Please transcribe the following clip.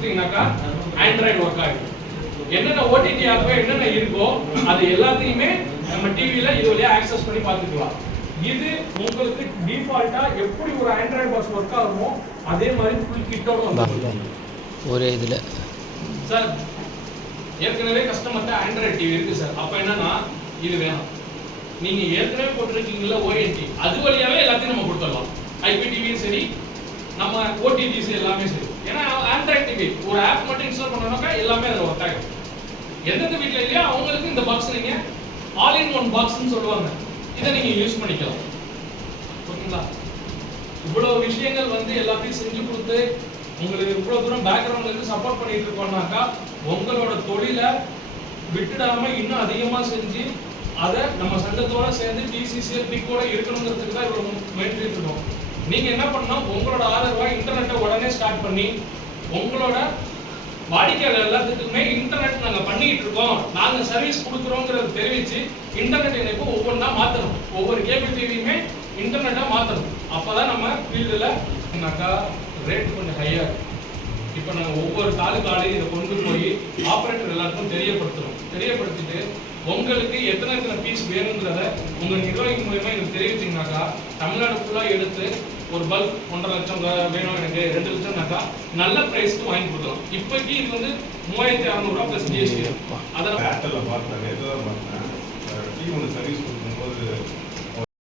கொடுத்தீங்கன்னாக்கா Android work ஆகும். என்னென்ன OTT app என்னென்ன இருக்கோ அது எல்லாத்தையுமே நம்ம டிவியில இது வழியா ஆக்சஸ் பண்ணி பார்த்துக்கலாம். இது உங்களுக்கு டிஃபால்ட்டா எப்படி ஒரு ஆண்ட்ராய்டு பாக்ஸ் ஒர்க் ஆகுமோ அதே மாதிரி ஃபுல் கிட்டோட வந்துடும் ஒரே இதில். சார் ஏற்கனவே கஸ்டமர்கிட்ட ஆண்ட்ராய்டு டிவி இருக்கு சார். அப்போ என்னன்னா இது வேணும், நீங்க ஏற்கனவே போட்டிருக்கீங்களா ஓஎன்டி, அது வழியாவே எல்லாத்தையும் நம்ம கொடுத்துடலாம். ஐபிடிவியும் சரி, நம்ம ஓடிடிஸ் எல்லாமே சரி. ஏன்னா ஆண்ட்ராய்டு டிவி ஒரு ஆப் மட்டும் இன்ஸ்டால் பண்ணோம்னாக்கா எல்லாமே அதில் ஒர்க் ஆகும். எந்தெந்த வீட்டில் இல்லையா அவங்களுக்கு இந்த பாக்ஸ் நீங்க ஆல் இன் ஒன் பாக்ஸ்ன்னு சொல்லுவாங்க, இதை நீங்க யூஸ் பண்ணிக்கலாம். ஓகேங்களா? இவ்வளவு விஷயங்கள் வந்து எல்லாத்தையும் செஞ்சு கொடுத்து உங்களுக்கு இவ்வளவு தூரம் பேக்ரவுண்ட்ல இருந்து சப்போர்ட் பண்ணிட்டு இருக்கோம்னாக்கா உங்களோட தொழிலை விட்டுடாம இன்னும் அதிகமா செஞ்சு அதை நம்ம சங்கத்தோட சேர்ந்து டிசிசிஎல் பிக்கோட இருக்கணுங்கிறதுக்கு தான் இவ்வளவு முயற்சி இருக்கோம். நீங்க என்ன பண்ணணும், உங்களோட ஆதரவா இன்டர்நெட்டை உடனே ஸ்டார்ட் பண்ணி உங்களோட வாடிக்கையாளர் எல்லாத்துக்குமே இன்டர்நெட் நாங்க பண்ணிட்டு இருக்கோம், நாங்க சர்வீஸ் கொடுக்குறோங்கிறத தெரிவிச்சு இன்டர்நெட் இணைப்பு ஒவ்வொன்றா மாத்தணும். ஒவ்வொரு கேபிள் டிவியுமே இன்டர்நெட்டா மாத்தணும். அப்பதான் நம்ம ஃபீல்டுல ரேட் கொஞ்சம் ஹையா இருக்கு. இப்போ நம்ம ஒவ்வொரு தாலுக்காலையும் இதை கொண்டு போய் ஆப்ரேட்டர் எல்லாருக்கும் தெரியப்படுத்திட்டு உங்களுக்கு எத்தனை பீஸ் வேணுங்கிறத உங்க நிர்வாகி மூலமா எனக்கு தெரிவிச்சிங்கனாக்கா தமிழ்நாடு ஃபுல்லா எடுத்து ஒரு பல்க் 1.5 லட்சம் வேணும், எனக்கு 2 லட்சம்னாக்கா நல்ல பிரைஸ்க்கு வாங்கி கொடுக்கலாம். இப்போக்கி இது வந்து 3600 ப்ளஸ் ஜிஎஸ்டி. அதெல்லாம் பார்த்தேன், நேற்று தான் பார்த்தேன். டிவி ஒன்று சர்வீஸ் கொடுக்கும்போது